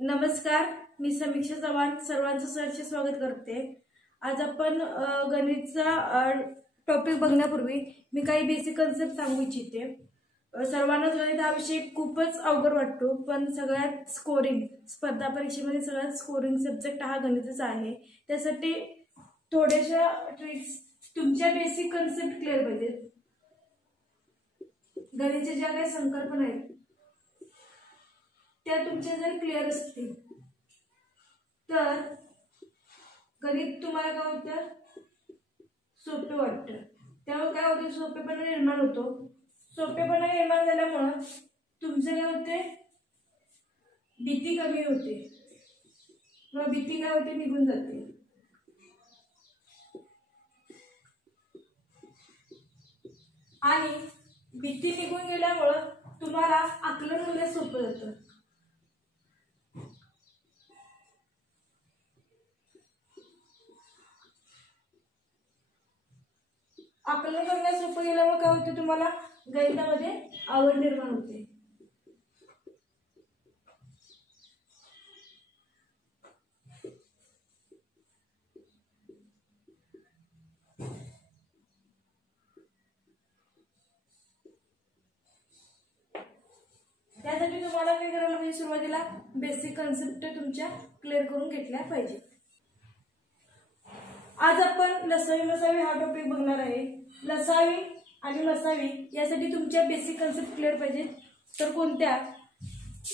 नमस्कार, मी समीक्षा चव्हाण सर्वांचं सहर्ष स्वागत करते। आज आपण गणितचा टॉपिक बघण्यापूर्वी मी काही बेसिक कन्सेप्ट सांगू इच्छिते। सर्वांनाच गणित हा विषय खूपच अवघड वाटतो, पण सगळ्यात स्कोरिंग स्पर्धा परीक्षेमध्ये सगळ्यात स्कोरिंग सब्जेक्ट हा गणितच आहे। त्यासाठी थोड्याशा ट्रिक्स, तुमच्या बेसिक कन्सेप्ट क्लिअर पाहिजेत। गणिताच्या ज्या काही संकल्पना आहेत त्या तुमच्या जर क्लिअर असतील तर गणित तुम्हाला काय होतं, सोपे वाटतं। त्यामुळे काय होतं, सोपेपणा निर्माण होतो। सोपेपणा निर्माण झाल्यामुळे तुमचं काय होते, भीती कमी होते व भीती काय होते, निघून जाते। आणि भीती निघून गेल्यामुळे तुम्हाला आकलन होणे सोपं जातं। आकलन करण्यास सोपं गेल्यामुळे काय होते, तुम्हाला गणितामध्ये आवड निर्माण होते। त्यासाठी तुम्हाला काय करायला पाहिजे, सुरुवातीला बेसिक कन्सेप्ट तुमच्या क्लिअर करून घेतल्या पाहिजे। आज आपण लसावी मसावी हा टॉपिक बघणार आहे। लसावी आणि मसावी यासाठी तुमच्या बेसिक कन्सेप्ट क्लिअर पाहिजे। तर कोणत्या,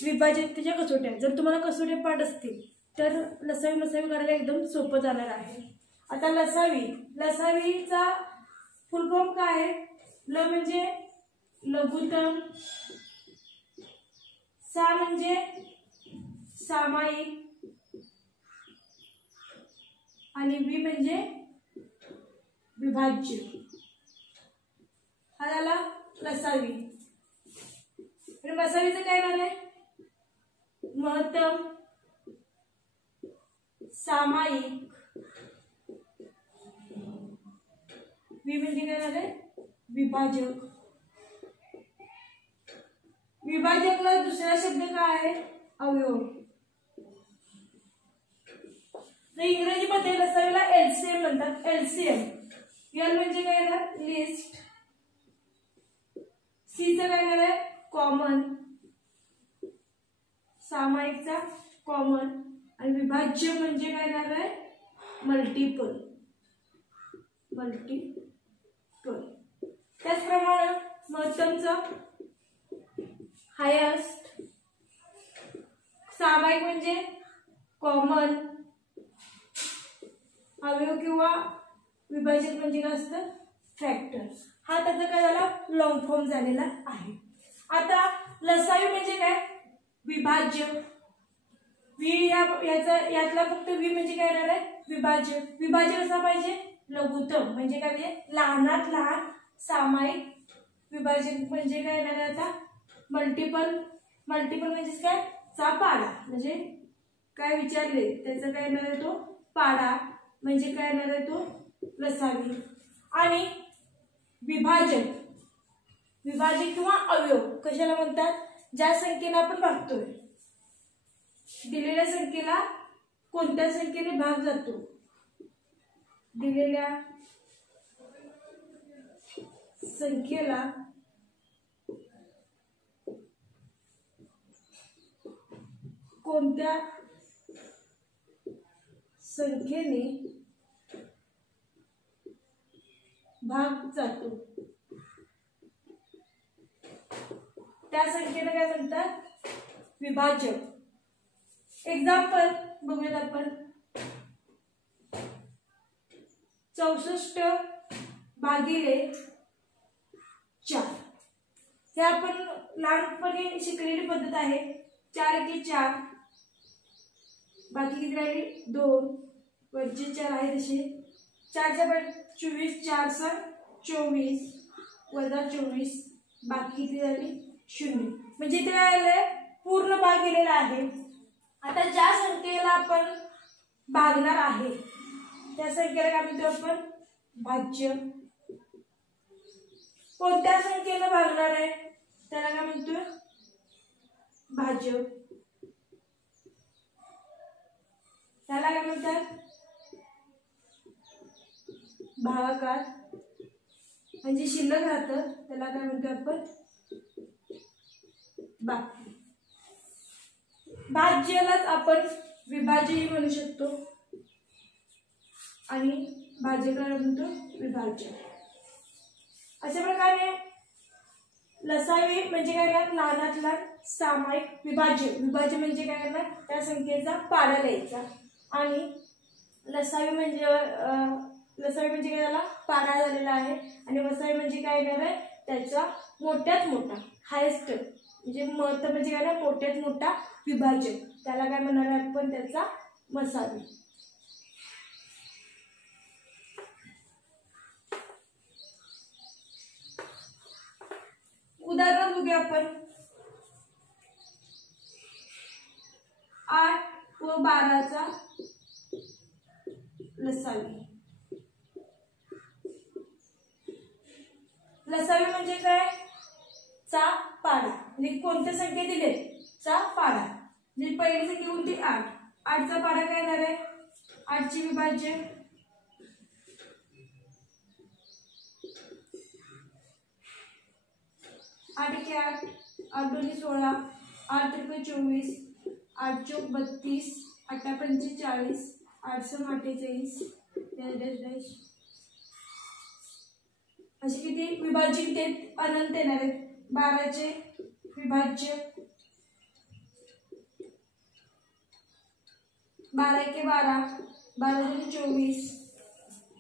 विभाज्यतेच्या कसोट्या। जर तुम्हाला कसोट्या पाठ असतील तर लसावी मसावी करायला एकदम सोपं जाणार आहे। आता लसावीचा फुल फॉर्म काय आहे? ल म्हणजे लघुत्तम, सा म्हणजे सामायिक आणि वि म्हणजे विभाज्य। हा झाला लसावी। आणि मसावीचं काय नाव आहे? महत्तम, सामायिक, वि म्हणजे काय नाव आहे? विभाजक। विभाजकला दुसरा शब्द काय आहे? अवयव। इंग्रजीमध्ये लसावीला एलसीएम म्हणतात। एलसीएम एल म्हणजे काय ना, लिस्ट, सी चं काय नाव आहे? कॉमन, सामायिकचा कॉमन आणि विभाज्य म्हणजे काय नाव आहे? मल्टिपल। त्याचप्रमाणे महत्तमचं हायेस्ट, सामायिक म्हणजे कॉमन, अवयव किंवा विभाजक म्हणजे काय असतं? फॅक्टर। हा त्याचा काय झाला, लॉंग फॉर्म झालेला आहे। आता लसावी म्हणजे काय? विभाज्य। यातला फक्त वि म्हणजे काय येणार आहे? विभाज्य। विभाज्य कसा पाहिजे? लघुत्तम म्हणजे काय, म्हणजे लहानात लहान। सामायिक, विभाजक म्हणजे काय येणार आहे? आता मल्टिपल म्हणजे काय? चा पाडा म्हणजे काय विचारले त्याचा काय येणार आहे? तो पाडा म्हणजे काय येणार आहे? तो लसावी। आणि विभाजक किंवा अवयव कशाला म्हणतात? ज्या संख्येला आपण भागतोय, दिलेल्या संख्येला कोणत्या संख्येने भाग जातो, दिलेल्या संख्येला कोणत्या संख्येने भाग जातो त्या संख्येला काय म्हणतात? विभाजक। एक्झाम्पल बघूयात आपण। 64 भागिले 4 हे आपण लहानपणी शिकलेली पद्धत आहे। 4 एके 4, बाकी किती राहिले? 2, वरचे 4 आहे तसे। 4 च्या 24, 4 सा 24 वजा 24, बाकी किती झाली? 0। म्हणजे ते आले पूर्ण भाग गेलेला आहे। आता ज्या संख्येला आपण भागणार आहे त्या संख्येला काय म्हणतो आपण? भाज्य। कोणत्या संख्येला भागणार आहे त्याला काय म्हणतो? भाज्य। त्याला काय म्हणतात, भागाकार. म्हणजे शिल्लक राहतं त्याला काय म्हणतो आपण, बाकी. भाज्यालाच आपण विभाज्यही म्हणू शकतो आणि भाज्याला म्हणतो विभाज्य. अशा प्रकारे लसावी म्हणजे काय करणार, लहानात लहान सामायिक विभाज्य. विभाज्य म्हणजे काय करणार, त्या संख्येचा पाडा लिहायचा. आणि लसावी म्हणजे काय झाला, पाडा झालेला आहे. आणि वसावी म्हणजे काय येणार आहे, त्याचा मोठ्यात मोठा, हायेस्ट. म्हणजे महत्व म्हणजे काय ना, मोठ्यात मोठा विभाज्य, त्याला काय म्हणणार आहे आपण, त्याचा वसावी. उदाहरण बघूया आपण. 8 व 12चा लसावी. लसावी म्हणजे काय, चा पाडा. म्हणजे कोणत्या संख्या दिले, चा पाडा. म्हणजे पहिली संख्या कोणती, 8. 8चा पाडा काय येणार आहे, 8ची विभाज्य. 8 के 8, 8 2 16, 8 3 24, 8 चौक 32, 8 पंचे 40, 8 सम 48, असे किती विभाज्य ते अनंत येणार आहेत. 12चे विभाज्य, 12 के 12, 12 2 24,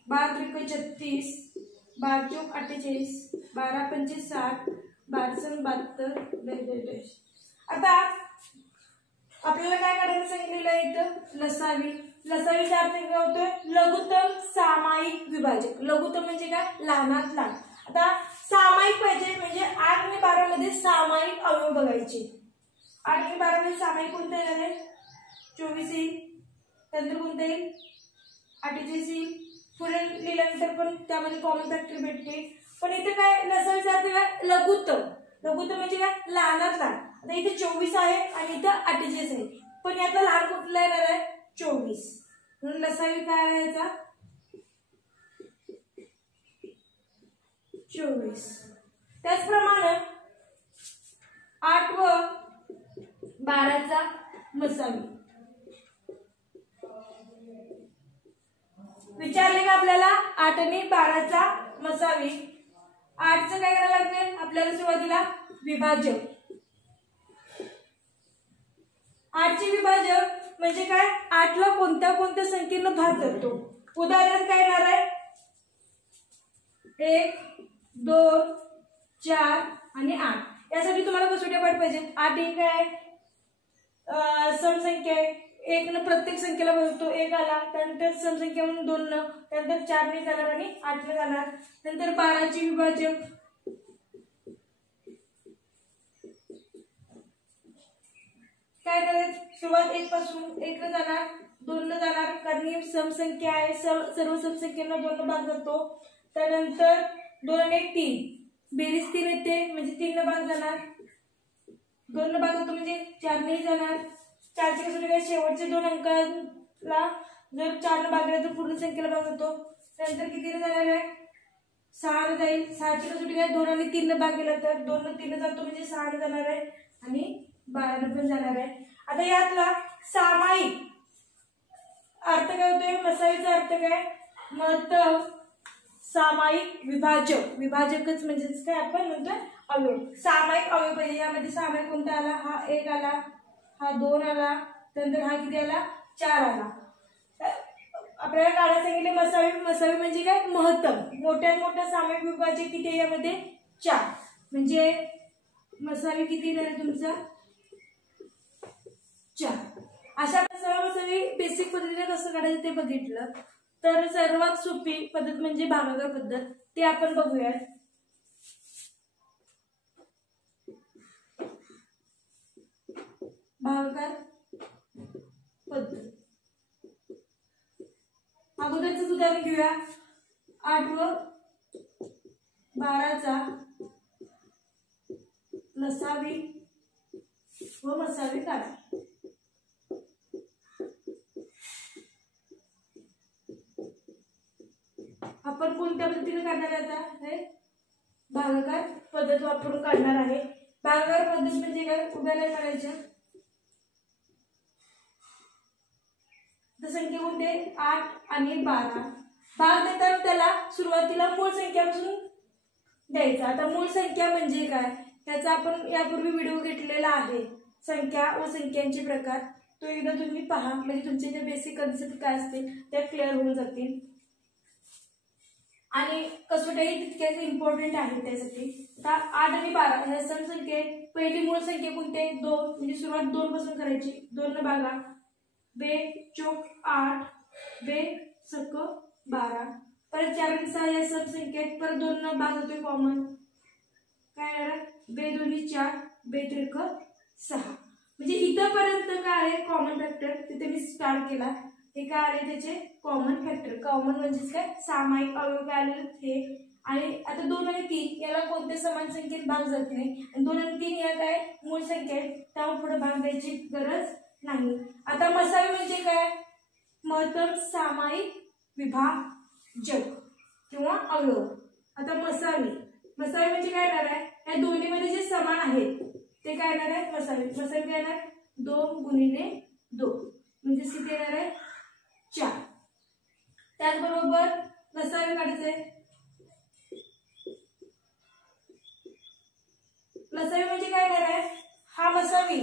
12 3 36, 12 चौक 48, 12 पंचे 60, 12 सम 72. आता आपल्याला काय करायला सांगितलेलं आहे इथं, लसावी. लसावीचा अर्थ काय होतोय, लघुत्तम सामायिक विभाजक. लघुत्तम म्हणजे काय, लहानात लहान. आता सामायिक पाहिजे म्हणजे 8 आणि 12 मध्ये सामायिक अवयव बघायचे. 8 आणि 12 मध्ये सामायिक कोणते येणार आहे, 24 येईल. त्यानंतर कोणते येईल, 48 येईल. पुढे लिहिल्यानंतर पण त्यामध्ये कॉमन फॅक्टर भेटते. पण इथे काय, लसावीचा अर्थ काय, लघुत्तम. लघुत्तम म्हणजे काय, लहानात लहान. आता इथे 24 आहे आणि इथं 48 आहे, पण यातला लहान कुठला येणार आहे, 24. म्हणून लसावी काय आहे याचा, 24. त्याचप्रमाणे 8 व 12चा मसावी. विचारले का आपल्याला, 8 आणि 12चा मसावी. 8चं काय करायला लागेल आपल्याला, सुरुवातीला विभाज्य. 8चे विभाजक म्हणजे काय, 8ला कोणत्या कोणत्या संख्येनं भाग करतो. उदाहरण काय येणार आहे, 1 2 4 आणि 8. यासाठी तुम्हाला कसोट्या पाठ पाहिजे. 8 ही काय समसंख्या आहे, 1 न प्रत्येक संख्येला बघतो, 1 आला. त्यानंतर समसंख्या म्हणून 2 न, त्यानंतर 4 ने जाणार आणि 8 ने जाणार. नंतर 12ची विभाजक, काय करायचं, सुरुवात 1 पासून 1 न जाणार, 2 न जाणार, कारण ही समसंख्या आहे. सर्व समसंख्यांना 2 न भाग जातो. त्यानंतर 2 आणि 1 3, बेरीज 3 येते म्हणजे 3 न भाग जाणार. 2 न भाग होतो म्हणजे 4 ने जाणार. 4ची कसोटी काय, शेवटच्या 2 अंकाला जर 4 न भाग गेला तर पूर्ण संख्येला भाग होतो. त्यानंतर किती न जाणार आहे, 6 न जाईल. 6ची कसोटी काय, 2 आणि 3 न भाग गेला तर 2 न 3 न जातो म्हणजे 6 न जाणार आहे आणि 12 न पण जाणार आहे. आता यातला सामायिक अर्थ काय होतोय, मसावीचा अर्थ काय, महत्व सामायिक विभाजक. विभाजकच म्हणजेच काय आपण म्हणतोय अवयव. सामायिक अवयव पाहिजे. यामध्ये सामायिक कोणता आला, हा 1 आला, हा 2 आला, त्यानंतर हा किती आला, 4 आला. आपल्याला काढायला सांगितले मसावी. मसावी म्हणजे काय, महत्तम. मोठ्यात मोठा सामायिक विभाजक किती आहे यामध्ये, 4. म्हणजे मसावी किती येणार आहे तुमचा, 4. अशा मसावी बेसिक पद्धतीने कसं काढायचं ते बघितलं. तर सर्वात सोपी पद्धत म्हणजे भागाकार पद्धत, ते आपण बघूयात. भागाकार पद्धत अगोदरच उदाहरण घेऊया. 8 व 12चा लसावी व मसावी काढा. आपण कोणत्या पद्धतीने काढणार आहे आता हे भागाकार पद्धत वापरून काढणार आहे। भागाकार पद्धत म्हणजे काय, उभ्या लाईन काढायच्या, तर संख्या कोणते 8 आणि 12 भाग देतात त्याला सुरुवातीला मूळ संख्यापासून द्यायचा। आता मूळ संख्या म्हणजे काय त्याचा आपण यापूर्वी व्हिडिओ घेतलेला आहे, संख्या व संख्यांचे प्रकार, तो एकदा तुम्ही पहा म्हणजे तुमचे जे बेसिक कन्सेप्ट काय असतील त्या क्लिअर होऊन जातील आणि कसोट्याही तितक्याच इम्पॉर्टंट आहे त्यासाठी। आता 8 आणि 12 ह्या सम संख्या आहेत। पहिली मूळ संख्या कोणते 2 म्हणजे सुरुवात 2 पासून करायची, 2 ने भागा, 2 चौक 8, 2 सक 12, परत 4 आणि 6 या सम संख्या आहेत, परत 2 ने भाग होतोय कॉमन, काय येणार 2 दोन्ही 4, 2 त्रिक 6, म्हणजे इथपर्यंत काय आहे कॉमन फॅक्टर, तिथे मी स्टार्ट केला, हे काय आले त्याचे कॉमन फॅक्टर। कॉमन म्हणजेच काय सामायिक अवयव काय आले हे, आणि आता 2 आणि 3 याला कोणत्या समान संख्येत भाग जात नाही, आणि 2 आणि 3 या काय मूळ संख्या आहेत त्यामुळे पुढे भाग द्यायची गरज नाही। आता मसावी म्हणजे काय, महत्तम सामायिक विभाजक किंवा अवयव। आता मसावी म्हणजे काय येणार आहे, या दोन्हीमध्ये जे समान आहेत ते काय येणार आहे मसावी काय येणार 2 गुणिले 2 म्हणजे किती येणार आहे 4। त्याचबरोबर लसावी काढायचे, लसावी म्हणजे काय येणार आहे, हा मसावी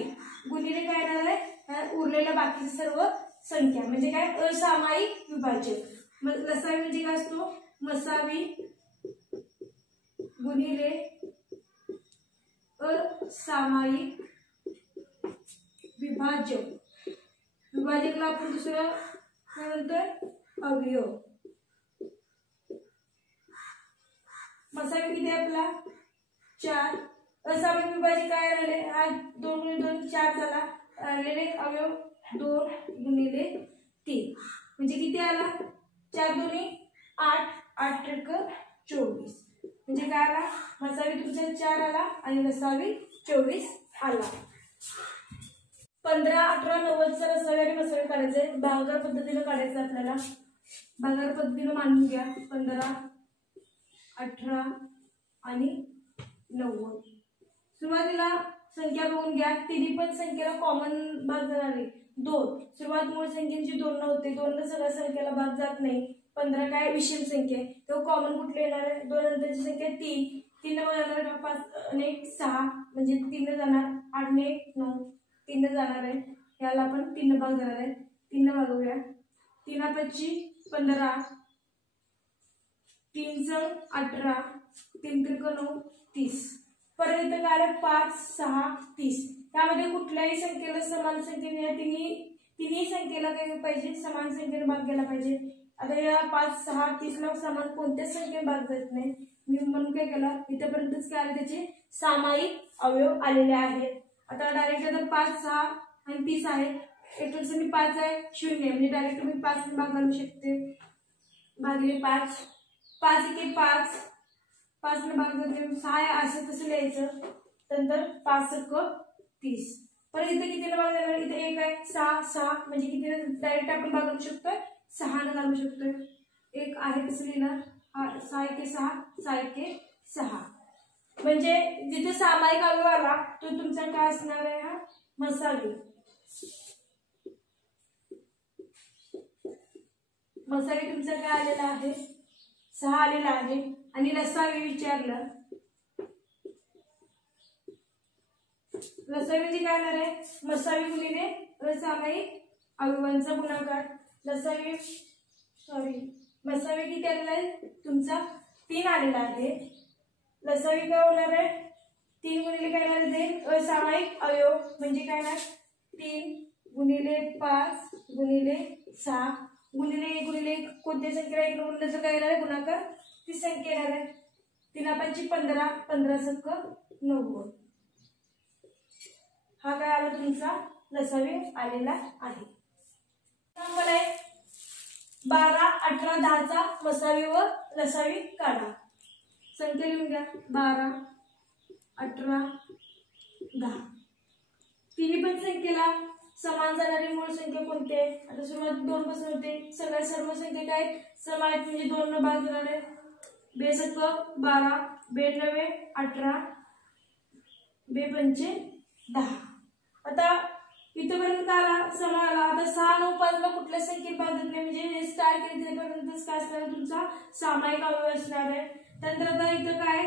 गुणिले काय येणार आहे उरलेल्या बाकीचे सर्व संख्या म्हणजे काय असामायिक विभाजक। लसावी म्हणजे काय असतो मसावी गुणिले असामायिक विभाजक। विभाजकला आपण दुसरं काय म्हणतोय अवयव। मसावी किती आपला 4, असामायिक विभाजक काय राहिले हा 2 गुणिले 2 4 झाला, राहिलेले अवयव 2 गुणिले 3 म्हणजे किती आला 4 दोन्ही 8, 8 त्रिक 24 म्हणजे काय आला मसावी तुमचा 4 आला आणि लसावी 24 आला। 15, 18, 90 चा लसावी आणि मसावी काढायचे, भागाकार पद्धतीने काढायचं आपल्याला। भागाकार पद्धतीने मांडून घ्या 15, 18 आणि 90। सुरुवातीला संख्या बघून घ्या, तिन्ही पण संख्येला कॉमन भाग जाणार आहे 2, सुरुवात मूळ संख्येची 2 होते, 2 ने सगळ्या संख्येला भाग जात नाही। 15 काय विषम संख्या आहे, तो कॉमन कुठले येणार आहे 2 नंतरची संख्या 3, 3 ने जाणार 5 आणि 6 म्हणजे 3 ने जाणार, 8 ने 9 3 ने जाणार आहे, याला आपण 3 ने भाग जाणार आहे, 3 ने भागूया, 3 5 15, 3 18, 3 त्रिक 9 30, परत इथं काय आलं 5 6 30। त्यामध्ये कुठल्याही संख्येला समान संख्येने तिन्ही संख्येला काय पाहिजे समान संख्येने भाग गेला पाहिजे। आता या 5 6 30 ला समान कोणत्याच संख्येने भाग जात नाही, मी म्हणून काय केलं इथपर्यंतच काय आले त्याचे सामायिक अवयव आलेले आहेत। आता डायरेक्ट आता 5 6 आणि 30 आहे, एक मी 5 आहे 0 म्हणजे डायरेक्ट मी 5 ने भाग घालू शकते, भागिले 5, 5 एके 5, 5 ने भाग घालते 6 असं तसं लिहायचं, नंतर 5 एक 30, पण इथे कितीला भाग झाला इथे 1 आहे 6 6 म्हणजे किती डायरेक्ट आपण भाग घालू शकतोय 6 ने घालू शकतोय, 1 आहे तसं लिहिणार 6 एके 6 6 एके 6 म्हणजे जिथे सामायिक अवयव आला तो तुमचा काय असणार आहे हा मसावी। मसावी तुमचा काय आलेला आहे 6 आलेला आहे, आणि लसावी विचारलं, लसावी म्हणजे काय येणार आहे मसावी गुणिले असामायिक अवयवांचा गुणाकार। मसावी किती आलेला आहे तुमचा 3 आलेला आहे, लसावी काय होणार आहे 3 गुणिले काय येणार आहे असामायिक अवयव म्हणजे काय येणार 3 गुणिले 5 गुणिले 6 गुणिले कोणत्या संख्येला 1 गुणल्याचं काय येणार आहे गुणाकार ती संख्या येणार आहे, 3 5 15, 15 सक 90, हा काय आला तुमचा लसावी आलेला आहे। 12, 18, 10 चा मसावी व लसावी काढा, संख्या लिहून घ्या 12, 18, 10, तिन्ही पण संख्येला समान जाणारी मूळ संख्या कोणती आहे? आता सुरुवात 2 पासून होते. सगळ्या सर्व संख्या काय सम आहेत म्हणजे 2 न भाग जाणार आहे. 2 सक 12, 2 नवे 18, 2 पंचे 10. आता इथपर्यंत आला सम आला. आता 6, 9, 5 ला कुठल्या संख्येत भाग देत नाही म्हणजे हे स्टार केले तिथपर्यंतच काय असणार तुमचा सामायिक अवयव असणार आहे. त्यानंतर आता इथं काय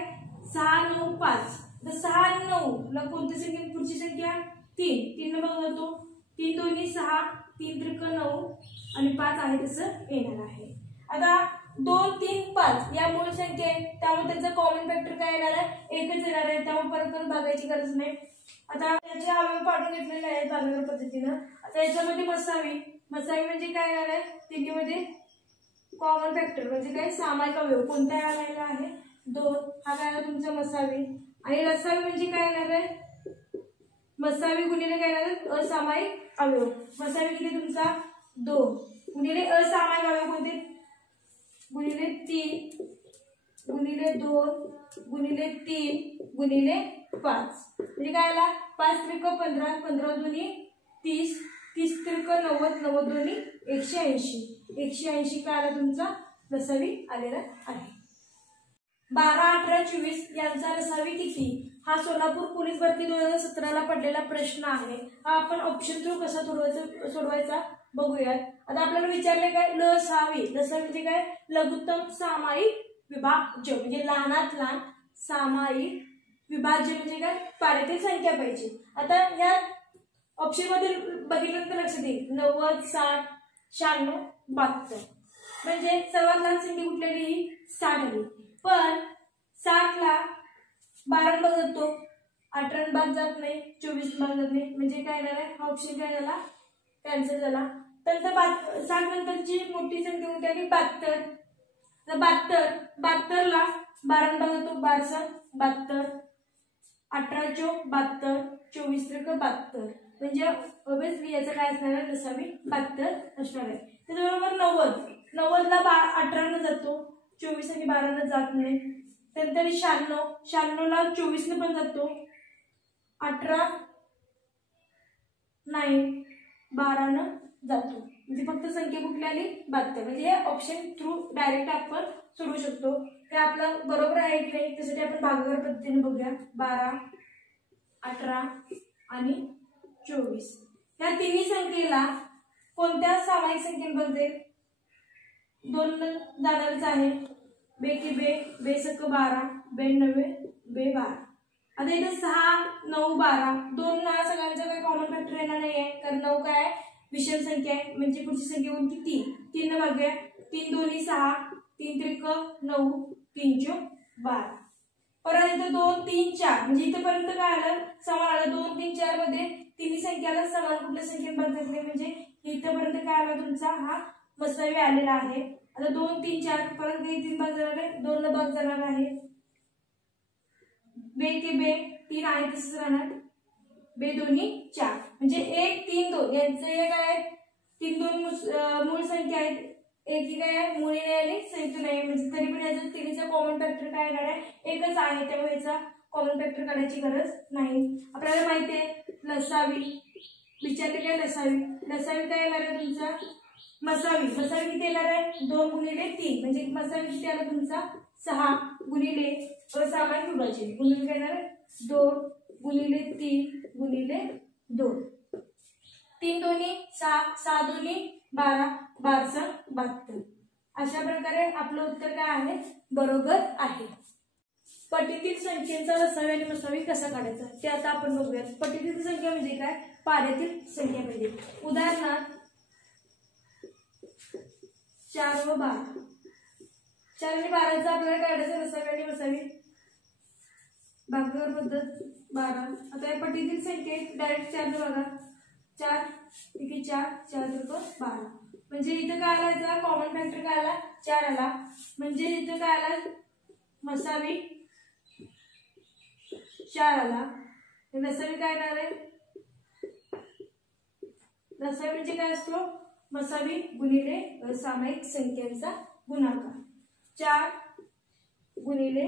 6, 9, 5. तर 6 आणि 9 ला कोणती संख्या पुढची संख्या 3. 3 न भाग जातो. 3 दोन्ही 6, 3 त्रिक 9 आणि 5 आहे तसं येणार आहे. आता 2, 3, 5 या मूळ संख्या आहेत त्यामुळे त्याचा कॉमन फॅक्टर काय येणार आहे? एकच येणार आहे. त्यामुळे परत परत भागायची गरज नाही. आता त्याचे अवयव पाडून घेतलेले आहेत भागाकार पद्धतीनं. आता याच्यामध्ये मसावी म्हणजे काय येणार आहे? तिन्हीमध्ये कॉमन फॅक्टर म्हणजे काय सामायिक अवयव कोणता आलेला आहे? 2. हा काय आला तुमचा मसावी. आणि रसावी म्हणजे काय येणार आहे? मसावी गुणिले काय येणार आहे? असामायिक अवयव. मसावी किती तुमचा 2 गुणिले असामायिक अवयव कोणते? गुणिले 3 गुणिले 2 गुणिले 3 गुणिले 5 म्हणजे काय आला 5 त्रिक 15, 15 दोन्ही 30, 30 त्रिक 90, 90 दोन्ही 180, 180 काय आला तुमचा रसावी आलेला आहे. 12, 18, 24 यांचा रसावी किती? हा सोलापूर पोलीस भरती 2017 ला पडलेला प्रश्न आहे. हा आपण ऑप्शन थ्रू कसा सोडवायचा बघूयात. आता आपल्याला विचारले काय लसावी. लसावी म्हणजे काय लघुत्तम सामायिक विभाज्य म्हणजे लहानात लहान सामायिक विभाज्य म्हणजे काय पाड्यातील संख्या पाहिजे. आता या ऑप्शन मध्ये बघितल्यानंतर लक्षात येईल 90, 60, 96, 72 म्हणजे सर्वात लहान संख्या कुठली 60 आली. पण 60 ला 12 भाग जातो, 18 भाग जात नाही, 24 भाग जात नाही म्हणजे काय येणार आहे? हा ऑप्शन काय झाला कॅन्सल झाला. तर 60 नंतरची मोठी संख्या कुठे आली 72. 72 ला 12 भाग जातो, 12 72, 18 चौक 72, 24 त्रिक 72 म्हणजे ऑब्वियसली याचं काय असणार आहे रसावी 72 असणार आहे. त्याच्याबरोबर 90 ला 18 न जातो, 24 आणि 12 न जात नाही. त्यानंतर 96 ला 24 न पण जातो, 18 नाही 12 न जातो म्हणजे फक्त संख्या कुठली आली 72. म्हणजे हे ऑप्शन थ्रू डायरेक्ट आपण सोडवू शकतो. ते आपलं बरोबर आहे की नाही त्यासाठी आपण भागाकार पद्धतीने बघूया. 12, 18 आणि 24 या तिन्ही संख्येला कोणत्या सामायिक संख्येमध्ये 2 जाणारच आहे. 2 की 2, 2 सक 12, 2 नवे 2 12. आता इथे 6, 9, 12 2 हा सगळ्यांचा काही कॉमन फॅक्टर येणार नाही आहे कारण 9 काय आहे विषम संख्या आहे म्हणजे पुढची संख्या कोणती 3. 3 न भाग्या 3 दोन्ही 6, 3 त्रिक 9, 3 चौक 12. परत इथं 2, 3, 4 म्हणजे इथपर्यंत काय आलं समान आलं. 2, 3, 4 मध्ये तिन्ही संख्याला समान कुठल्या संख्येत भाग घेतले म्हणजे इथपर्यंत काय आला तुमचा हा मसावी आलेला आहे. आता 2, 3, 4 परत काही 3 भाग जाणार आहे, 2 न भाग जाणार आहे. 2 की 2, 3 आहे तसंच राहणार. 2 दोन्ही 4 म्हणजे 1, 3, 2 यांचं हे काय आहे 3, 2 मूळ संख्या आहेत. एक ही काय आहे मुळी नाही आणि संयुक्त नाही म्हणजे तरी पण याचा तिन्हीचा कॉमन फॅक्टर काय येणार आहे एकच आहे त्यामुळे याचा कॉमन फॅक्टर काढायची गरज नाही. आपल्याला माहिती आहे लसावी विचारले काय लसावी काय येणार आहे तुमचा मसावी किती येणार आहे 2 गुणिले 3 म्हणजे मसावी किती आला तुमचा 6 गुणिले असामायिक विभाज्य गुणिले काय येणार 2 गुणिले 3 गुणिले 2. 3 दोन्ही 6, 6 दोन्ही 12, 12 72. अशा प्रकारे आपलं उत्तर काय आहे बरोबर आहे. पटीतील संख्येचा रसावी आणि मसावी कसा काढायचा ते आता आपण बघूयात. पटीतील संख्या म्हणजे काय पाड्यातील संख्या म्हणजे उदाहरणार्थ 4 व 12. 4 आणि 12चा आपल्याला काढायचा रसावी आणि मसावी भागाकार पद्धत 12. आता या पटीतील संख्येत डायरेक्ट 4 ने बघा 4 एके 4 4 त्रिक 12 म्हणजे इथं काय आला याचा कॉमन फॅक्टर काय आला 4 आला म्हणजे इथं काय आला मसावी 4 आला. रसावी काय येणार आहे रसावी म्हणजे काय असतो मसावी गुणिले असामायिक संख्यांचा गुणाकार. 4 गुणिले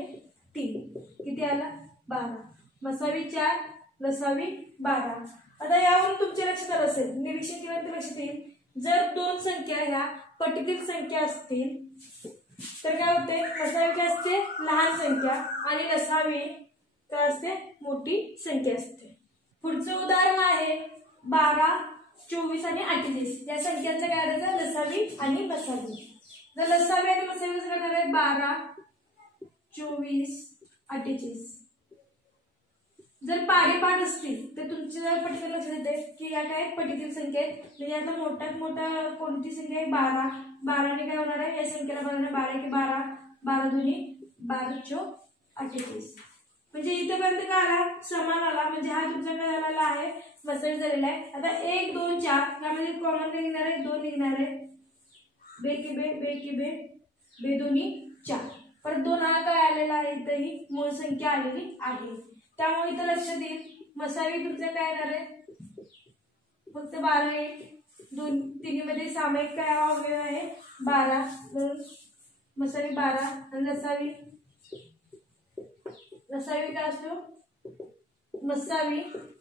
3 किती आला 12. मसावी 4 रसावी 12. आता यावरून तुमच्या लक्षात आलं असेल, निरीक्षण केल्यानंतर लक्षात येईल, जर दोन संख्या ह्या पटीतील संख्या असतील तर काय होते, लसावी काय असते, लहान संख्या, आणि लसावी काय असते, मोठी संख्या असते. पुढचं उदाहरण आहे 12, 24 आणि 48 या संख्यांचं काय करायचं, लसावी आणि मसावी. जर लसावी आणि मसावी कसं करणार आहे, 12, 24, 48 जर पाठोपाठ असतील तर तुमच्या पटीतील लक्षात येते की या काय पटीतील संख्या आहेत. म्हणजे आता मोठ्यात मोठा कोणती संख्या आहे, 12. 12 ने काय होणार आहे, या संख्येला बनवणार 12 की 12, 12 दुनी 12 चौक 48. म्हणजे इथेपर्यंत काय आला, समान आला. म्हणजे हा तुमचा काय झालेला आहे, मसावी झालेला आहे. आता 1, 2, 4 यामध्ये कॉमन निघणार आहे, 2 निघणार आहे, बे की बे, बे की बे, बे दोन्ही 4. परत 2 हा काय आलेला आहे, इथंही मूळ संख्या आलेली आहे. त्यामुळे इथं लक्षात येईल, मसावी तुमचं काय येणार आहे, फक्त 12 आहे. दोन तिन्हीमध्ये सामायिक काय अवयव आहे, 12. मसावी 12 आणि लसावी काय असतो, मसावी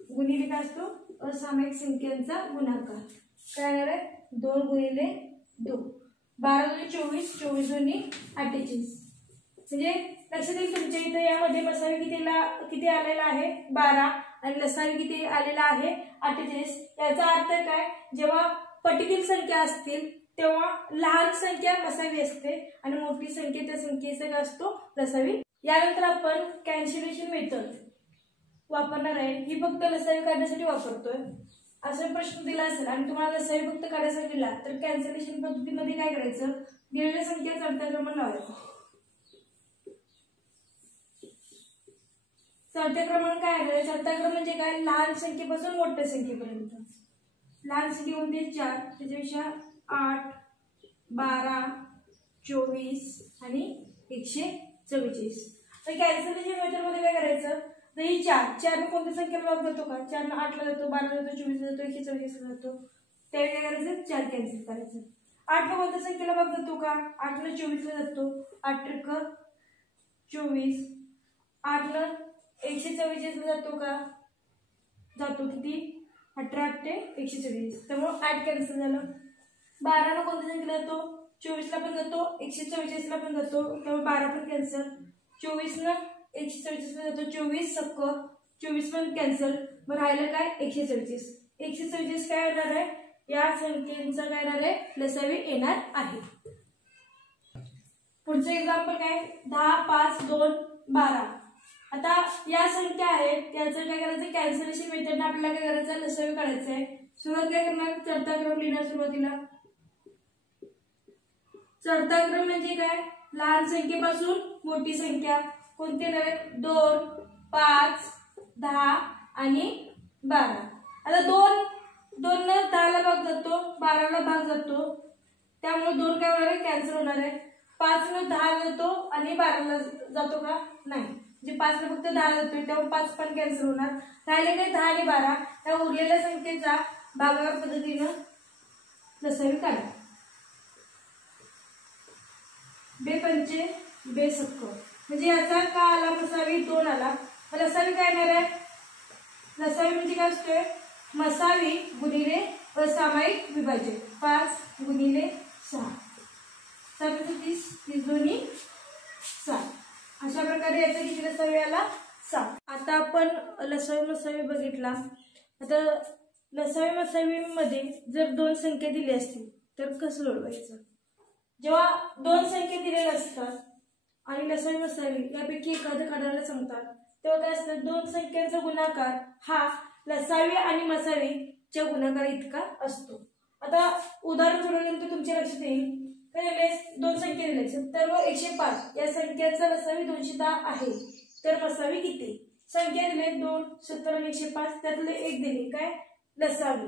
गुणिले काय असतो, असामायिक संख्यांचा गुणाकार. काय येणार आहे, 2 गुणिले 2, 12 दुनी 24, 24 दुनी 48. म्हणजे लक्षात येईल तुमच्या इथं यामध्ये मसावी किती आलेला आहे, 12 आणि लसावी किती आलेला आहे, 48. याचा अर्थ काय, जेव्हा पटीतील संख्या असतील तेव्हा लहान संख्या मसावी असते आणि मोठी संख्या त्या संख्येचा काय असतो, लसावी. यानंतर आपण कॅन्सलेशन मेथड वापरणार आहे. ही फक्त लसावी काढण्यासाठी वापरतोय. असा प्रश्न दिला असेल आणि तुम्हाला लसावी फक्त काढायचा दिला तर कॅन्सलेशन पद्धतीमध्ये काय करायचं, दिलेल्या संख्या चढत्या क्रमाने लावायचं. चढत्या क्रमाने काय आहे, चढता क्रम म्हणजे काय, लहान संख्येपासून मोठ्या संख्येपर्यंत. लहान संख्या कोणती, 4, त्याच्यापेक्षा 8, 12, 24 आणि 144. तर कॅन्सलेशन मेथड मध्ये काय करायचं, तर ही 4 ने कोणत्या संख्येला भाग जातो का, 4 ने 8 ला जातो, 12 ला जातो, 24 ला जातो, 144 ला जातो. त्यावेळी काय करायचं, 4 कॅन्सल करायचं. 8 ला कोणत्या संख्येला भाग जातो का, 8 ला 24 ला जातो, 8 त्रिक 24, 8 ला 144 ला जातो का, जातो किती, 18 8 144. त्यामुळे 8 कॅन्सल झालं. 12 ला कोणत्या संख्येला जातो, 24 ला पण जातो, 144 ला पण जातो, त्यामुळे 12 पण कॅन्सल. 24 ला 144 ला जातो, 24 सक्क 24 पण कॅन्सल. मग राहिलं काय, 144. 144 काय होणार आहे, या संख्येचा काय येणार आहे, लसावी येणार आहे. पुढचं एक्झाम्पल काय, 10, 5, 2, 12. आता या संख्या आहेत, याचं काय करायचं, कॅन्सलेशन मेथडने आपल्याला काय करायचं, लसावी काढायचं आहे. सुरुवात काय करणार, चढता क्रम लिहिणार. सुरुवातीला चढता क्रम म्हणजे काय, लहान संख्येपासून मोठी संख्या. कोणते येणार, 2, 5, 10 आणि 12. आता 2 न 10 ला भाग जातो, 12 ला भाग जातो, त्यामुळे 2 काय होणार आहे, कॅन्सल होणार आहे. 5 न 10 ला जातो आणि 12 ला जातो का, नाही. म्हणजे 5 ला फक्त 10 जातोय, त्यामुळे 5 पण कॅन्सल होणार. राहिले काय, 10 आणि 12 त्या उरलेल्या संख्येचा भागाकार पद्धतीनं लसावी काढा. बे पंचे बे सक्क, म्हणजे याचा का आला, मसावी 2 आला. लसावी काय येणार आहे, लसावी म्हणजे काय असतोय, मसावी गुणिले असामायिक विभाजक. 5 गुणिले 6, 7 30, 30 दोन्ही 7. अशा प्रकारे याचा किती लसावी आला, 7. आता आपण लसावी मसावी बघितला. आता लसावी मसावी मध्ये जर 2 संख्या दिली असतील तर कसं सोडवायचं. जेव्हा 2 संख्या दिलेल्या असतात आणि लसावी मसावी यापैकी एखादं काढायला सांगतात तेव्हा काय असतं, 2 संख्यांचा गुणाकार हा लसावी आणि मसावीच्या गुणाकार इतका असतो. आता उदाहरण सोडवल्यानंतर तुमच्या लक्षात येईल, 2 संख्या दिल्या 70 व 105 या संख्येचा लसावी 210 आहे, तर मसावी किती. संख्या दिले 2, 70 आणि 105, त्यातले एक दिले काय, लसावी.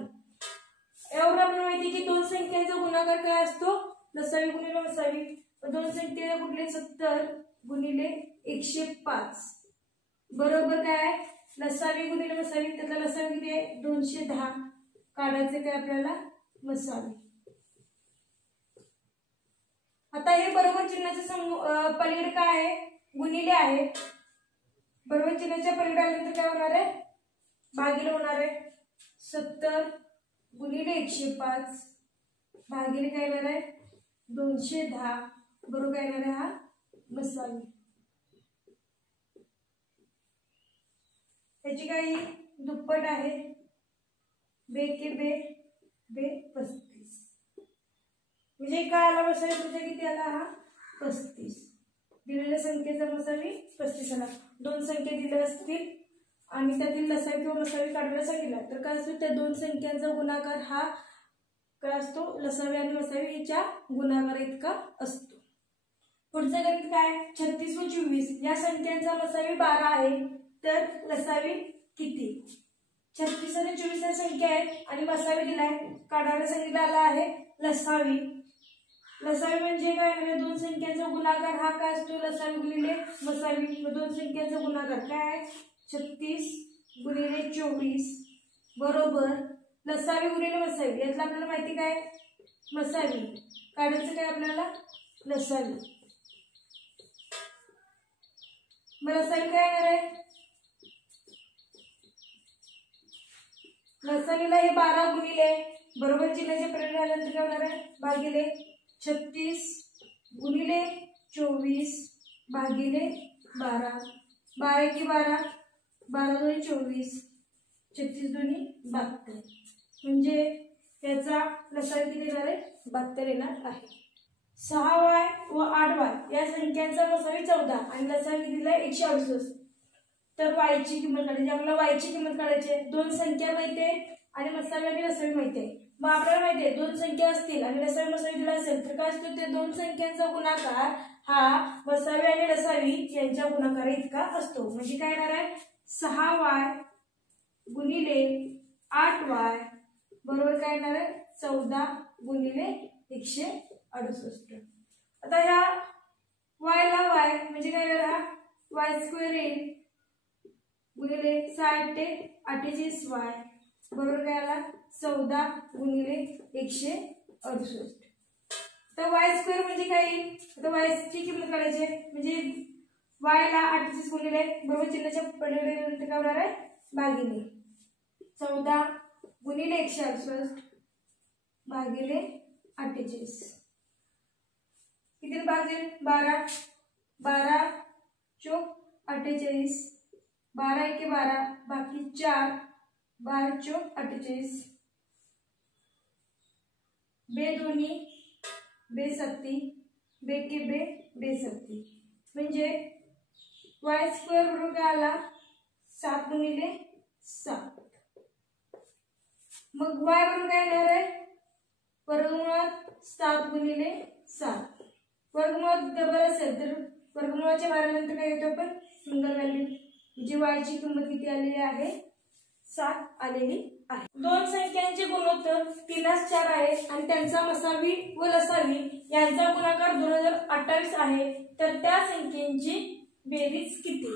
एवढं आपल्याला माहिती की 2 संख्यांचा गुणाकार काय असतो, लसावी गुणिले मसावी. 2 संख्या कुठले, 70 गुणिले 105 बरोबर काय, लसावी गुणिले मसावी. त्यातला लसावी किती आहे, 210. काढायचे काय आपल्याला, मसावी. आता हे बरोबर चिन्हाच्या पलीकडे काय आहे, गुणिले आहे. बरोबर चिन्हाच्या पलीकडे आल्यानंतर काय होणार आहे, भागिले होणार आहे. 70 गुणिले 105 भागिले काय येणार आहे 210 बरोबर काय येणार आहे हा मसावी. त्याची काही दुप्पट आहे बे के बे बे 35 म्हणजे काय आला मसावी तुमच्या किती आला हा 35. दिलेल्या संख्येचा मसावी 35 आला. दोन संख्या दिल्या असतील आणि त्यातील लसावी किंवा मसावी काढायला सांगितलं तर काय असतो त्या दोन संख्यांचा गुणाकार हा काय असतो लसावी आणि मसावी याच्या गुणाकार इतका असतो. पुढचं गणित काय 36 व 24 या संख्यांचा मसावी 12 आहे तर लसावी किती. 36 आणि 24 या संख्या आहेत आणि मसावी दिलाय काढायला सांगितलेला आहे लसावी. लसावी म्हणजे काय दोन संख्यांचा गुणाकार हा काय असतो लसावी गुणिले मसावी. दोन संख्यांचा गुणाकार काय 36 गुणिले 24 बरोबर लसावी गुणिले मसावी. यातलं आपल्याला माहिती काय मसावी काढायचं काय आपल्याला लसावी. मग लसावी काय येणार आहे लसावीला हे 12 गुणिले बरोबर चिन्हाचे प्रयोग झाल्यानंतर काय होणार आहे भागिले 36 गुणिले 24 भागिले 12. 12 की 12 12 दोन्ही 24 36 दोन्ही 72 म्हणजे त्याचा लसावी किती येणार आहे 72 येणार आहे. 6y व 8y या संख्यांचा मसावी 14 आणि लसावी कितीला 168. तर y ची किंमत काढायची. आपल्याला y ची किंमत काढायची आहे. दोन संख्या माहिती आहे आणि मसावी आणि लसावी माहिती आहे. मग आपल्याला माहिती आहे दोन संख्या असतील आणि लसावी मसावी दिला असेल तर काय असतो ते दोन संख्यांचा गुणाकार हा मसावी आणि लसावी यांच्या गुणाकार इतका असतो. म्हणजे काय येणार आहे 6y गुणिले 8y बरोबर काय येणार आहे 14 गुणिले 168. आता ह्या y ला y म्हणजे काय येणार हा y स्क्वेअर येईल गुणिले 60 ते 48y बरोबर काय आला 14 गुणिले 168. तर y स्क्वेअर म्हणजे काय येईल आता y ची किंमत काढायची आहे म्हणजे y ला 48 गुणिले बरोबर चिन्हाच्या पलीकडे काय होणार आहे भागिले 14 गुणिले 168 भागिले 48 किती भागेल 12 12 चोक 48 12 एके 12 बाकी 4 12 चोक 48 बे दोन्ही बे सत्ती बे के बे बे सत्ती म्हणजे y स्क्वेअर बरोबर काय आला 7 गुणिले 7. मग y बरोबर काय येणार आहे वर्गमुळात 7 गुणिले 7. वर्गमुळात डबल असेल तर वर्गमुळाच्या बाहेरनंतर काय येतो आपण सिंगल व्हॅल्यू म्हणजे y ची किंमत किती आलेली आहे 7 आलेली आहे. दोन संख्यांचे गुणोत्तर 3:4 आहे आणि त्यांचा मसावी व लसावी यांचा गुणाकार 2028 आहे तर त्या संख्येची बेरीज किती.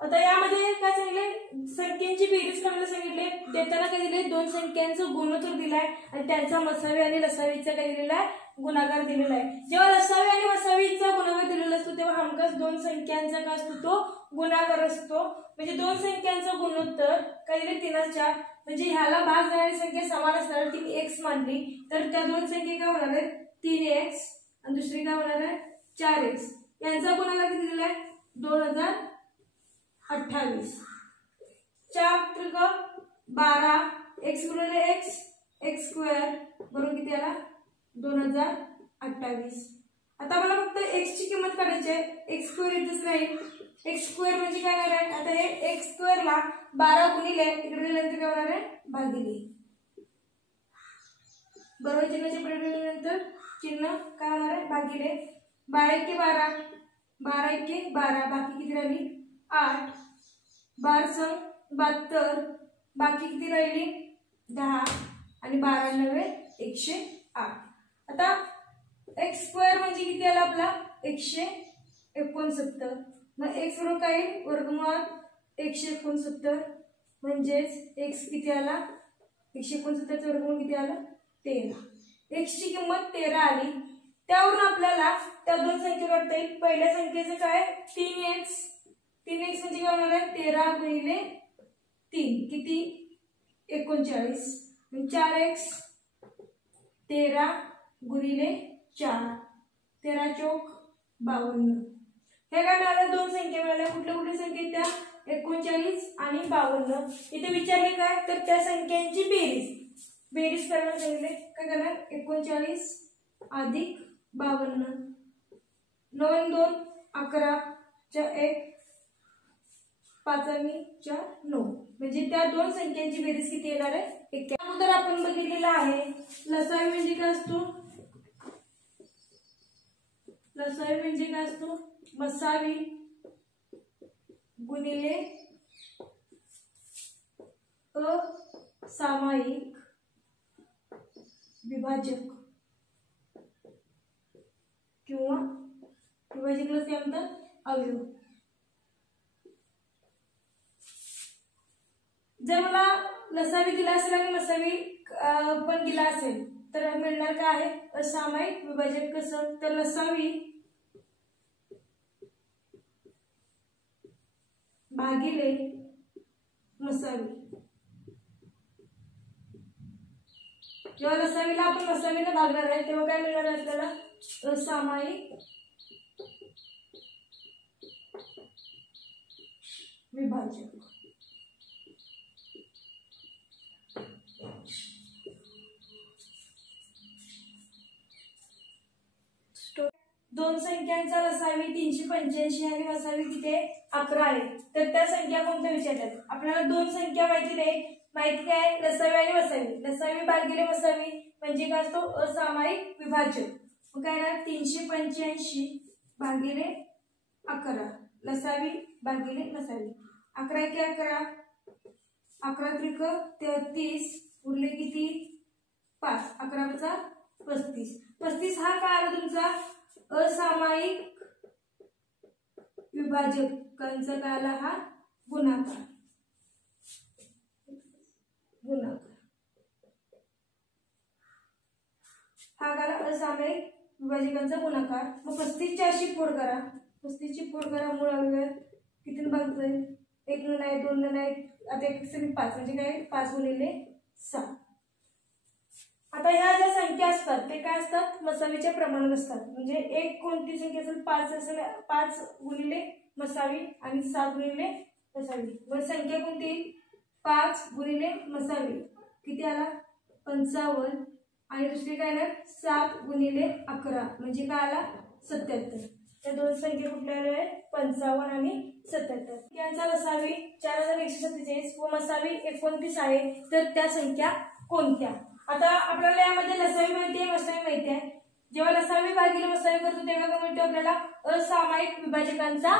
आता यामध्ये काय सांगितले संख्यांची बेरीज करायला सांगितले. देताना काय दिले दोन संख्यांचं गुणोत्तर दिलाय आणि त्यांचा मसावी आणि लसावीचा काय दिलेला आहे गुणाकार दिलेला आहे. जेव्हा लसावी आणि मसावीचा गुणाकार दिलेला असतो तेव्हा हमखास दोन संख्यांचा काय असतो तो गुणाकार असतो. म्हणजे दोन संख्यांचा गुणोत्तर काय दिले 3:4 म्हणजे ह्याला भाग जाणारी संख्या समान असणार 3x मानली तर त्या दोन संख्या काय होणार आहेत 3x आणि दुसरी काय होणार आहे 4x. यांचा गुणाकार किती दिलाय 2028. 4 12 x गुणिले x x स्क्वेअर बरोबर किती आला 2028. आता मला फक्त x ची किंमत काढायची आहे. x स्क्वेअर इथेच राहील. x स्क्वेअर म्हणजे काय होणार आहे आता हे x स्क्वेअर ला 12 गुणिले इकडे दिल्यानंतर काय होणार आहे भागिले बरोबर चिन्हाच्या पुढे नंतर चिन्ह काय होणार आहे भागिले 12 एके 12 12 एके 12 बाकी किती राहिली 8 12 72 बाकी किती राहिली 10 आणि 12 9 108. आता x स्क्वेअर म्हणजे किती आला आपला 169. मग x बरोबर काय वर्गमुळात 169 म्हणजेच x किती आला 169 चा वर्गमूळ किती आला 13. x ची किंमत 13 आली. त्यावरून आपल्याला त्या दोन संख्या काढता येईल. पहिल्या संख्येचं काय 3x म्हणजे काय होणार आहे 13 गुणिले 3 किती 39 4x 13 गुणिले 4 13 चौक 52. हे काय मिळालं? दोन संख्या मिळाल्या. कुठल्या कुठल्या संख्या त्या? 39 आणि 52. इथे विचारले काय तर त्या संख्यांची बेरीज करायला सांगितले. काय करणार? 39 अधिक 52 9 2 11 च्या 1 5 आणि 4 9 म्हणजे त्या दोन संख्यांची बेरीज किती येणार आहे? 1. अगोदर आपण बघितलेला आहे लसावी म्हणजे काय असतो? लसावी म्हणजे काय असतो? मसावी गुणिले असामायिक विभाजक किंवा विभाजकाला काय म्हणतात? अवयव. जर मला लसावी दिला असेल आणि मसावी पण दिला असेल तर मिळणार काय आहे? असामायिक विभाजक. कसं? तर लसावी भागिले मसावी. जेव्हा लसावीला आपण मसावीने भागणार आहे तेव्हा काय मिळणार आहे आपल्याला? असामायिक विभाजक. दोन संख्यांचा लसावी 385 आणि मसावी किती 11 आहे. तर त्या संख्या कोणत्या विचारतात? आपल्याला दोन संख्या माहिती नाही. माहिती काय? लसावी आणि मसावी. लसावी भागिले मसावी म्हणजे काय असतो? असामायिक विभाजक. मग काय ना 385 भागिले 11 लसावी भागिले मसावी. 11 × 11 11 त्रिक 33 उरले किती? 5. 11 × 35. 35 हा काय आला तुमचा? असामायिक विभाजकांचा काय आला? हा गुणाकार. हा आला असामायिक विभाजकांचा गुणाकार. मग 35 ची अशी फोड करा. 35 ची फोड करा. मूळ अवयव किती बघतोय? 1 न नाही 2 न नाही आता 1 5 म्हणजे काय? 5 गुणिले 6. आता ह्या ज्या संख्या असतात ते काय असतात? मसावीच्या प्रमाणात असतात. म्हणजे एक कोणती संख्या असेल? 5 असेल 5 गुणिले मसावी आणि 7 गुणिले मसावी. मग संख्या कोणती? 5 गुणिले मसावी किती आला? 55. आणि दुसरी काय ना 7 गुणिले 11 म्हणजे काय आला? 77. त्या दोन संख्या कुठल्या आल्या? 55 आणि 77. यांचा लसावी 4147 व मसावी 29 आहे. तर त्या संख्या कोणत्या? आता आपल्याला यामध्ये लसावी माहिती आहे, मसावी माहिती आहे. जेव्हा लसावी भागिले मसावी करतो तेव्हा काय म्हणतो आपल्याला? असामायिक विभाजकांचा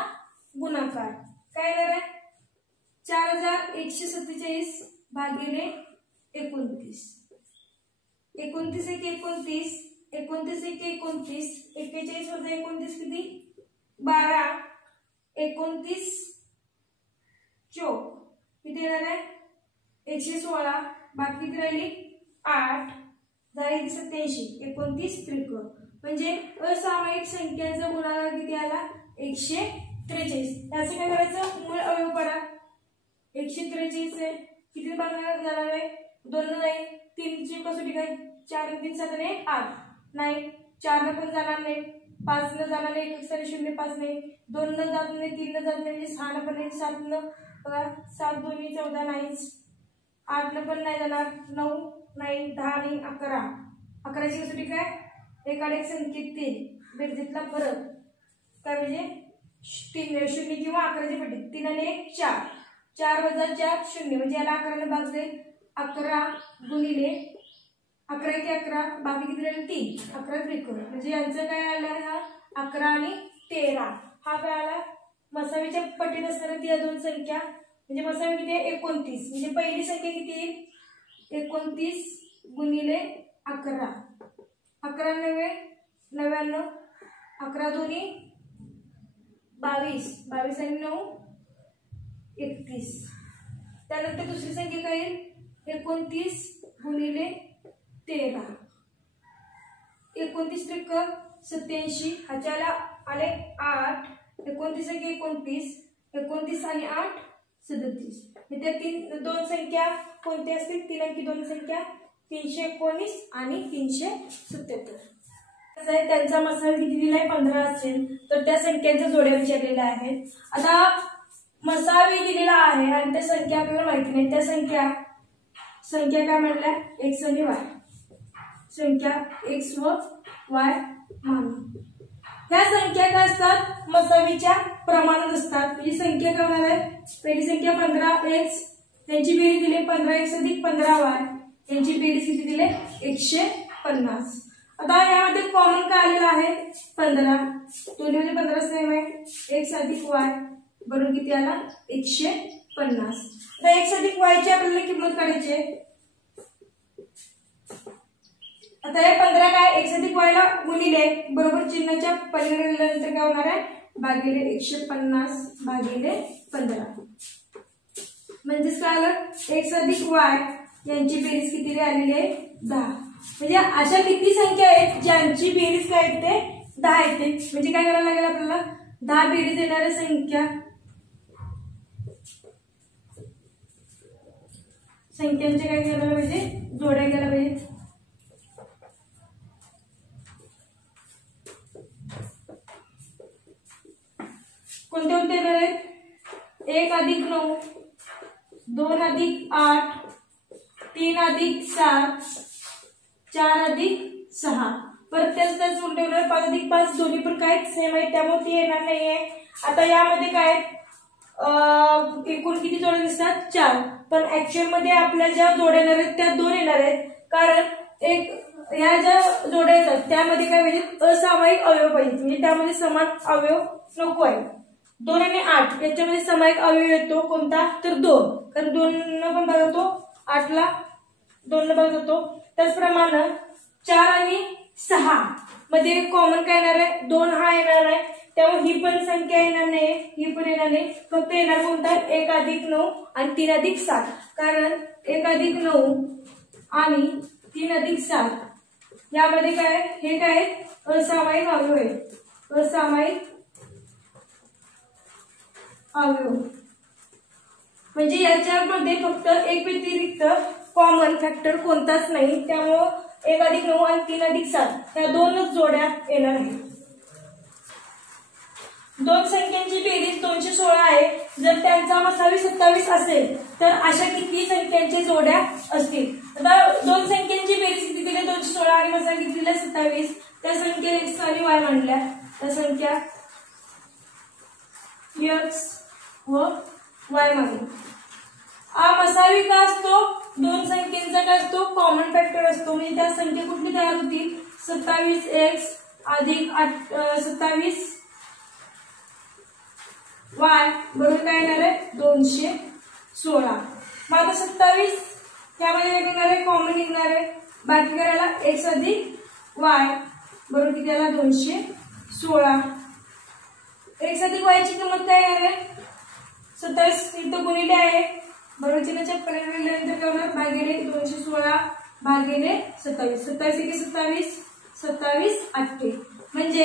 गुणाकार. काय येणार आहे? 4147 भागिले 29. 29 × 29 29 × 29 41 वजा 29 किती? 12. 29 चौक किती येणार आहे? 116. बाकी किती राहिली? 8 झाली 87. 29 त्रिक म्हणजे असामायिक संख्यांचा गुणाकार किती आला? 143. त्याचं काय करायचं? मूळ अवयव पडा. 143 आहे किती भागाकार जाणार आहे? 2 नाही 3 ची कसोटी काय? 4 3 7 आणि 8 नाही. 4 न पण जाणार नाही. 5 न जाणार नाही. 1 0 5 नाही. 2 न जात नाही. 3 न जात नाही. 6 न पण नाही. 7 न 7 2 14 नाहीच. 8 न पण नाही जाणार. 9 नाही. 10 आणि 11. 11ची कसोटी काय? एकाडेक संख्येत 3 बेरजेतला फरक काय म्हणजे 3 0 किंवा 11ची पट्टी 3 आणि 1 4. 4 वजा 4 0 म्हणजे याला 11 ने भाग जाईल. 11 गुणिले 11 × 11 बाकी किती राहिले? 3. 11 त्रिक म्हणजे यांचं काय आलं? हा 11 आणि 13. हा काय आला? मसावीच्या पट्टीत असणाऱ्या त्या दोन संख्या म्हणजे मसावी किती आहे? 29 म्हणजे पहिली संख्या किती येईल? 29 गुणिले 11. 11 9 99. 11 दोन्ही 22. 22 आणि 9 31. त्यानंतर दुसरी संख्या काय येईल? 29 गुणिले 13. 29 त्रिक 87. ह्याच्याला आले 8. 29 × 29 29 आणि 8 37. त्या दोन संख्या कोणत्या असतील? 3 अंकी दोन संख्या 319 आणि 377. त्यांचा मसाला किती दिलाय? 15 असेल तर त्या संख्यांच्या जोड्या विचारलेल्या आहेत. आता मसावी दिलेला आहे आणि त्या संख्या आपल्याला माहिती नाही. त्या संख्या काय म्हणल्या? एक्स आणि वाय. संख्या एक्स व वाय मानू. ह्या संख्या काय असतात? मसावीच्या प्रमाणात असतात. ही संख्या काय होणार आहे? पहिली संख्या 15x, त्यांची बेरीज दिली 15x अधिक 15y, यांची बेरीज किती दिले? 150. आता यामध्ये कॉमन काय आलेला आहे? 15. दोन्हीमध्ये 15 सेम आहे. x अधिक y बरोबर किती आला? 150. आता x अधिक y ची आपल्याला किंमत काढायची आहे. आता हे 15 काय? x अधिक y ला गुणिले बरोबर चिन्हाच्या पलीकडे गेल्यानंतर काय होणार आहे? भागिले 150 भागिले 15. म्हणजेच काय आलं? x अधिक y यांची बेरीज किती आलेली आहे? 10. म्हणजे अशा किती संख्या आहेत ज्यांची बेरीज काय येते? 10 येते. म्हणजे काय करायला लागेल आपल्याला? 10 बेरीज येणाऱ्या संख्यांचे काय करायला पाहिजे? जोड्या घ्यायला पाहिजे. कोणते कोणते येणार आहेत? 1 अधिक 9, 2 अधिक 8, 3 अधिक 7, 4 अधिक 6. परत त्याच उलटे होणार 5 अधिक 5. दोन्ही पण काय सेम आहे त्यामुळे ती येणार नाहीये. आता यामध्ये काय एकूण किती जोड्या दिसतात? 4. पण ऍक्च्युअल मध्ये आपल्या ज्या जोड्या येणार आहेत त्या 2 येणार आहेत. कारण ह्या ज्या जोड्या येतात त्यामध्ये काय पाहिजे? असामायिक अवयव पाहिजे. म्हणजे त्यामध्ये समान अवयव नको आहे. 2 आणि 8 याच्यामध्ये सामायिक अवयव येतो कोणता? तर 2. कारण 2 न पण भाग जातो, 8 ला 2 न भाग जातो. त्याचप्रमाणे 4 आणि 6 मध्ये कॉमन काय येणार आहे? 2 हा येणार आहे. त्यामुळे ही पण संख्या येणार नाही, ही पण येणार नाही. फक्त येणार कोणता? 1 अधिक 9 आणि 3 अधिक 7. कारण 1 अधिक 9 आणि 3 अधिक 7 यामध्ये काय? हे काय? असामायिक अवयव आहे. असामायिक अवयव म्हणजे याच्यामध्ये फक्त एक व्यतिरिक्त कॉमन फॅक्टर कोणताच नाही. त्यामुळं 1 अधिक 9 आणि 3 अधिक 7 ह्या 2च जोड्या येणार आहेत. दोन संख्यांची बेरीज 216 आहे. जर त्यांचा मसावी 27 असेल तर अशा किती संख्यांच्या जोड्या असतील? आता दोन संख्यांची बेरीज किती दिली? 216 आणि मसावी किती दिला? 27. त्या संख्या x आणि y मानल्या. त्या संख्या x व y मानली. मसावी का असतो? दोन संख्येचा काय असतो? कॉमन फॅक्टर असतो. म्हणजे त्या संख्या कुठली तयार होतील? 27x अधिक 27y बरोबर काय येणार आहे? 216. मग आता 27 त्यामध्ये काय निघणार आहे? कॉमन निघणार आहे. बाकी करायला x अधिक y बरोबर किती आला? 216. x अधिक y ची किंमत काय येणार आहे? 27 इथं गुणिले आहे बरोबर चिन्हाच्या पलीकडे गेल्यानंतर काय होणार? भागिले 216 भागिले 27. 27 एके 27, 27 8. म्हणजे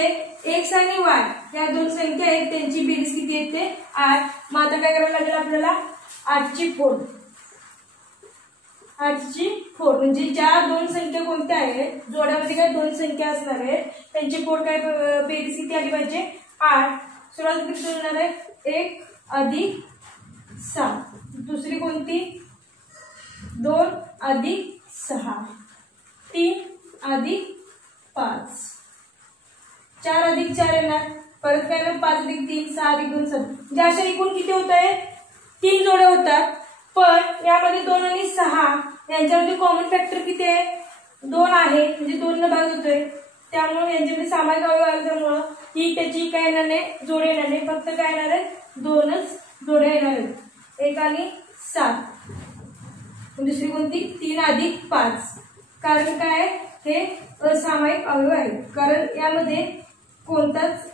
x आणि y या दोन संख्या आहेत त्यांची बेरीज किती येते? 8. मग आता काय करायला लागेल आपल्याला? 8 ची 4. 8 ची 4 म्हणजे ज्या दोन संख्या कोणत्या आहेत जोड्यामध्ये काय दोन संख्या असणार आहेत त्यांची 4 काय बेरीज किती आली पाहिजे? 8. सुरुवात किती होणार आहे? 1 अधिक 7. दुसरी कोणती? 2 अधिक 6, 3 अधिक 5, 4 अधिक 4 येणार. परत काय येणार? 5 अधिक 3, 6 अधिक 2 7. म्हणजे अशा एकूण किती होत आहेत? 3 जोड्या होतात. पण यामध्ये 2 आणि 6 यांच्यामध्ये कॉमन फॅक्टर किती आहे? 2 आहे. म्हणजे 2 न भाग होतोय. त्यामुळे यांच्यामध्ये सामायिक अवयव आल्यामुळं ही त्याची काय येणार नाही? जोड येणार नाही. फक्त काय येणार आहे? 2च जोड्या येणार आहेत. 1 आणि 7. दुसरी कोणती? 3 अधिक 5. कारण काय? हे असामायिक अवयव आहे. कारण यामध्ये कोणताच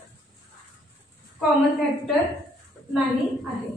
कॉमन फॅक्टर नाही आहे.